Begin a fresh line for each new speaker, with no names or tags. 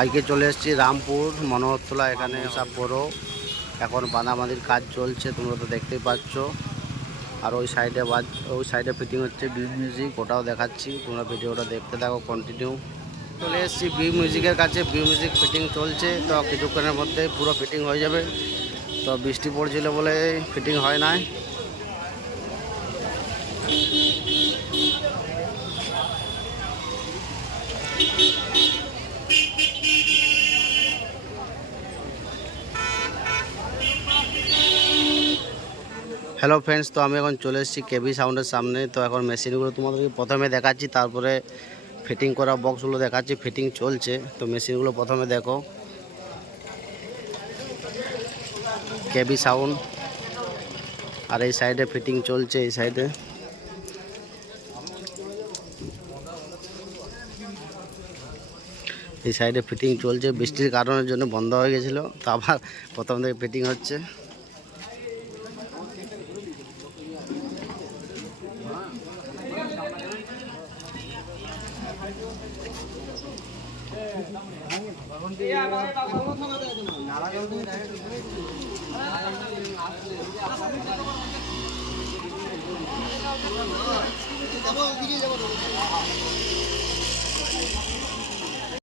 আজকে চলে এসেছি রামপুর, মনোহরতলা, এখানে সব বড়। এখন বাঁধাবাঁধির কাজ চলছে, তোমরা তো দেখতেই পাচ্ছ। আর ওই সাইডে বাজ ওই সাইডে ফিটিং হচ্ছে বি মিউজিক ওটাও দেখাচ্ছি। তোমরা ভিডিওটা দেখতে থাকো কন্টিনিউ চলে এসেছি বি মিউজিকের কাছে। বি মিউজিক ফিটিং চলছে, তো কিছুক্ষণের মধ্যে পুরো ফিটিং হয়ে যাবে। তো বৃষ্টি পড়ছিল বলে ফিটিং হয় নাই। হ্যালো ফ্রেন্ডস তো আমি এখন চলে এসেছি কেবি সাউন্ডের সামনে। তো এখন মেশিনগুলো তোমাদেরকে প্রথমে দেখাচ্ছি, তারপরে ফিটিং করা বক্সগুলো দেখাচ্ছি ফিটিং চলছে। তো মেশিনগুলো প্রথমে দেখো। কেবি সাউন্ড আর এই সাইডে ফিটিং চলছে, এই সাইডে এই সাইডে ফিটিং চলছে, বৃষ্টির কারণের জন্য বন্ধ হয়ে গেছিল। তো আবার প্রথম থেকে ফিটিং হচ্ছে। যাব